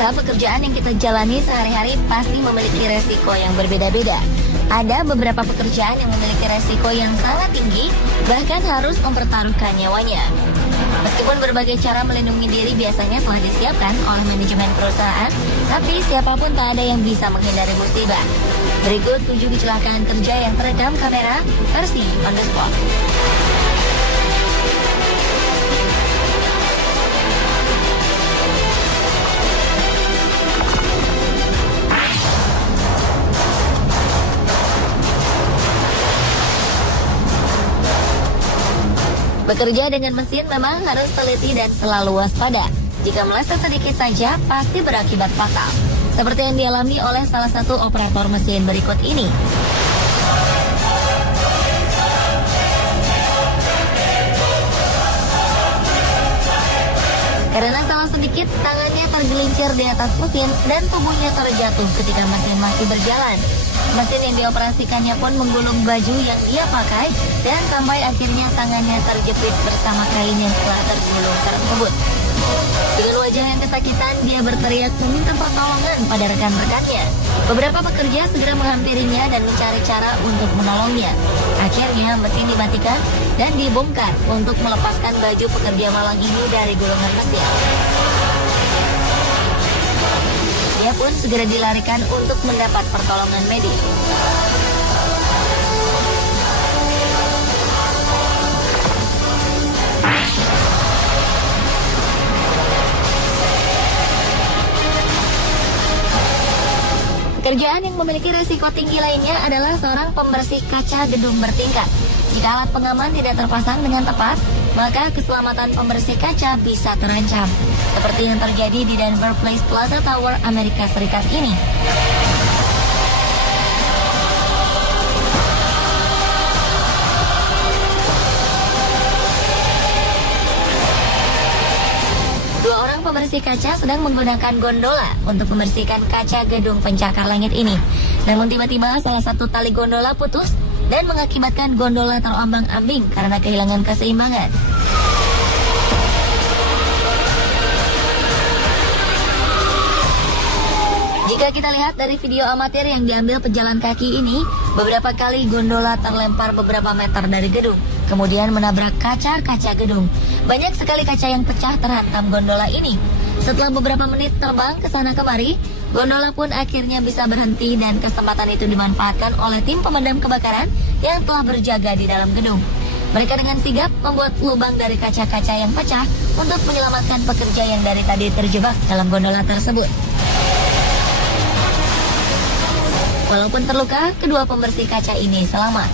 Usaha pekerjaan yang kita jalani sehari-hari pasti memiliki resiko yang berbeda-beda. Ada beberapa pekerjaan yang memiliki resiko yang sangat tinggi, bahkan harus mempertaruhkan nyawanya. Meskipun berbagai cara melindungi diri biasanya telah disiapkan oleh manajemen perusahaan, tapi siapapun tak ada yang bisa menghindari musibah. Berikut 7 kecelakaan kerja yang terekam kamera versi on the spot. Bekerja dengan mesin memang harus teliti dan selalu waspada. Jika meleset sedikit saja, pasti berakibat fatal. Seperti yang dialami oleh salah satu operator mesin berikut ini. Karena salah sedikit, tangannya tergelincir di atas mesin dan tubuhnya terjatuh ketika mesin masih berjalan. Mesin yang dioperasikannya pun menggulung baju yang dia pakai dan sampai akhirnya tangannya terjepit bersama kain yang telah tergulung tersebut. Dengan wajah yang kesakitan, dia berteriak meminta pertolongan pada rekan-rekannya. Beberapa pekerja segera menghampirinya dan mencari cara untuk menolongnya. Akhirnya mesin dimatikan dan dibongkar untuk melepaskan baju pekerja malang ini dari gulungan mesin. Dia pun segera dilarikan untuk mendapat pertolongan medis. Pekerjaan yang memiliki resiko tinggi lainnya adalah seorang pembersih kaca gedung bertingkat. Jika alat pengaman tidak terpasang dengan tepat, maka keselamatan pembersih kaca bisa terancam. Seperti yang terjadi di Denver Place Plaza Tower, Amerika Serikat ini. Dua orang pembersih kaca sedang menggunakan gondola untuk membersihkan kaca gedung pencakar langit ini. Namun tiba-tiba salah satu tali gondola putus dan mengakibatkan gondola terombang-ambing karena kehilangan keseimbangan. Jika kita lihat dari video amatir yang diambil pejalan kaki ini, beberapa kali gondola terlempar beberapa meter dari gedung, kemudian menabrak kaca-kaca gedung. Banyak sekali kaca yang pecah terhantam gondola ini. Setelah beberapa menit terbang ke sana kemari, gondola pun akhirnya bisa berhenti dan kesempatan itu dimanfaatkan oleh tim pemadam kebakaran yang telah berjaga di dalam gedung. Mereka dengan sigap membuat lubang dari kaca-kaca yang pecah untuk menyelamatkan pekerja yang dari tadi terjebak dalam gondola tersebut. Walaupun terluka, kedua pembersih kaca ini selamat.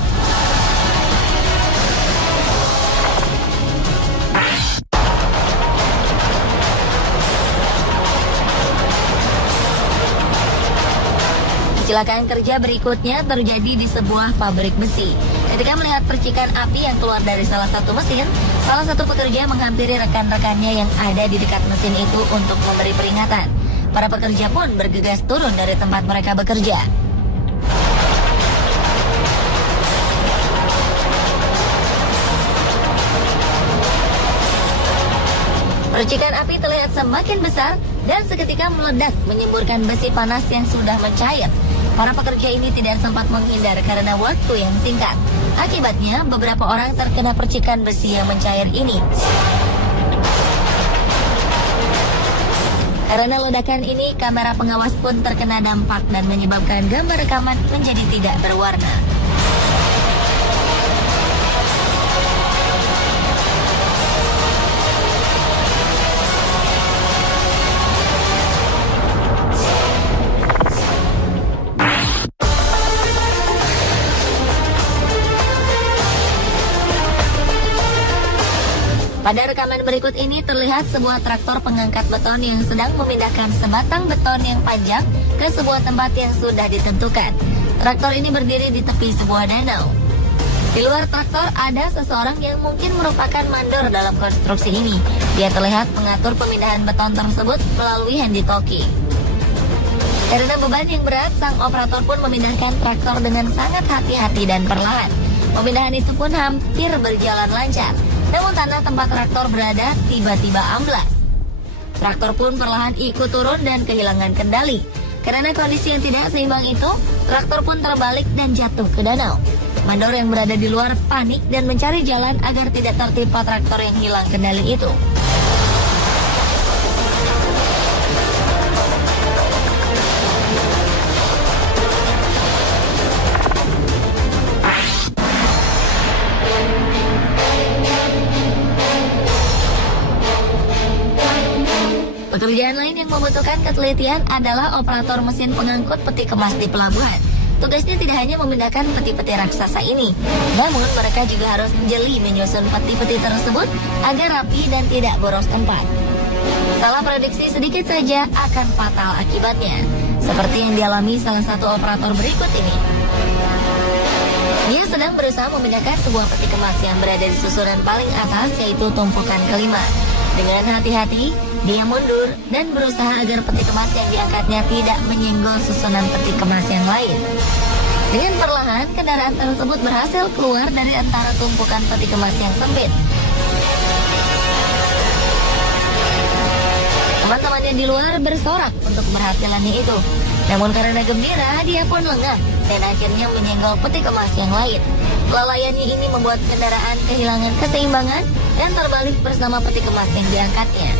Kecelakaan kerja berikutnya terjadi di sebuah pabrik besi. Ketika melihat percikan api yang keluar dari salah satu mesin, salah satu pekerja menghampiri rekan-rekannya yang ada di dekat mesin itu untuk memberi peringatan. Para pekerja pun bergegas turun dari tempat mereka bekerja. Percikan api terlihat semakin besar dan seketika meledak menyemburkan besi panas yang sudah mencair. Para pekerja ini tidak sempat menghindar karena waktu yang singkat. Akibatnya, beberapa orang terkena percikan besi yang mencair ini. Karena ledakan ini, kamera pengawas pun terkena dampak dan menyebabkan gambar rekaman menjadi tidak berwarna. Pada rekaman berikut ini terlihat sebuah traktor pengangkat beton yang sedang memindahkan sebatang beton yang panjang ke sebuah tempat yang sudah ditentukan. Traktor ini berdiri di tepi sebuah danau. Di luar traktor ada seseorang yang mungkin merupakan mandor dalam konstruksi ini. Dia terlihat mengatur pemindahan beton tersebut melalui handy-talkie. Karena beban yang berat, sang operator pun memindahkan traktor dengan sangat hati-hati dan perlahan. Pemindahan itu pun hampir berjalan lancar. Namun tanah tempat traktor berada tiba-tiba amblas. Traktor pun perlahan ikut turun dan kehilangan kendali. Karena kondisi yang tidak seimbang itu, traktor pun terbalik dan jatuh ke danau. Mandor yang berada di luar panik dan mencari jalan agar tidak tertimpa traktor yang hilang kendali itu. Pekerjaan lain yang membutuhkan ketelitian adalah operator mesin pengangkut peti kemas di pelabuhan. Tugasnya tidak hanya memindahkan peti-peti raksasa ini, namun mereka juga harus jeli menyusun peti-peti tersebut agar rapi dan tidak boros tempat. Salah prediksi sedikit saja akan fatal akibatnya, seperti yang dialami salah satu operator berikut ini. Dia sedang berusaha memindahkan sebuah peti kemas yang berada di susunan paling atas, yaitu tumpukan kelima. Dengan hati-hati, dia mundur dan berusaha agar peti kemas yang diangkatnya tidak menyenggol susunan peti kemas yang lain. Dengan perlahan, kendaraan tersebut berhasil keluar dari antara tumpukan peti kemas yang sempit. Teman-temannya di luar bersorak untuk keberhasilannya itu. Namun karena gembira, dia pun lengah dan akhirnya menyenggol peti kemas yang lain. Kelalaiannya ini membuat kendaraan kehilangan keseimbangan dan terbalik bersama peti kemas yang diangkatnya.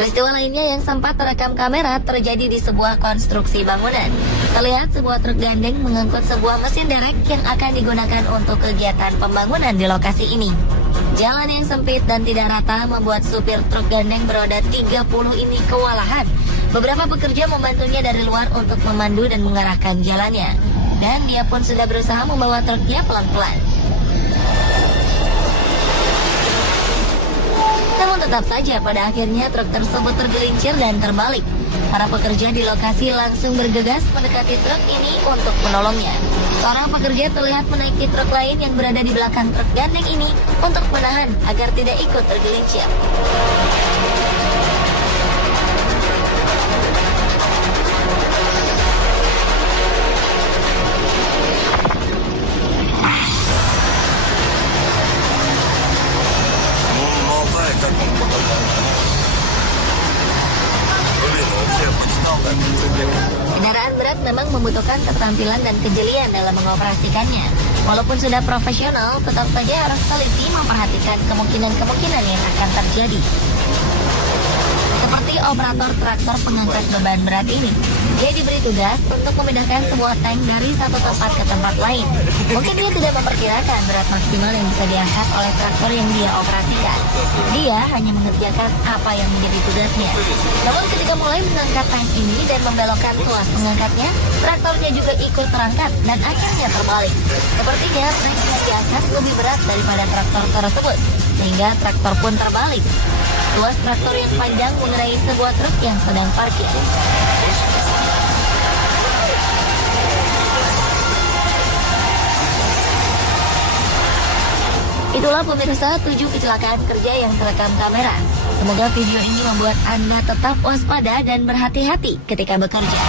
Peristiwa lainnya yang sempat terekam kamera terjadi di sebuah konstruksi bangunan. Terlihat sebuah truk gandeng mengangkut sebuah mesin derek yang akan digunakan untuk kegiatan pembangunan di lokasi ini. Jalan yang sempit dan tidak rata membuat supir truk gandeng beroda 30 ini kewalahan. Beberapa pekerja membantunya dari luar untuk memandu dan mengarahkan jalannya. Dan dia pun sudah berusaha membawa truknya pelan-pelan. Namun tetap saja pada akhirnya truk tersebut tergelincir dan terbalik. Para pekerja di lokasi langsung bergegas mendekati truk ini untuk menolongnya. Seorang pekerja terlihat menaiki truk lain yang berada di belakang truk gandeng ini untuk menahan agar tidak ikut tergelincir. Kendaraan berat memang membutuhkan keterampilan dan kejelian dalam mengoperasikannya. Walaupun sudah profesional, tetap saja harus teliti memperhatikan kemungkinan-kemungkinan yang akan terjadi. Seperti operator traktor pengangkat beban berat ini. Dia diberi tugas untuk memindahkan sebuah tank dari satu tempat ke tempat lain. Mungkin dia tidak memperkirakan berat maksimal yang bisa diangkat oleh traktor yang dia operasikan. Dia hanya mengerjakan apa yang menjadi tugasnya. Namun ketika mulai mengangkat tank ini dan membelokkan tuas pengangkatnya, traktornya juga ikut terangkat dan akhirnya terbalik. Sepertinya tank yang diangkat lebih berat daripada traktor tersebut, sehingga traktor pun terbalik. Tuas traktor yang panjang mengenai sebuah truk yang sedang parkir. Itulah pemirsa 7 kecelakaan kerja yang terekam kamera. Semoga video ini membuat Anda tetap waspada dan berhati-hati ketika bekerja.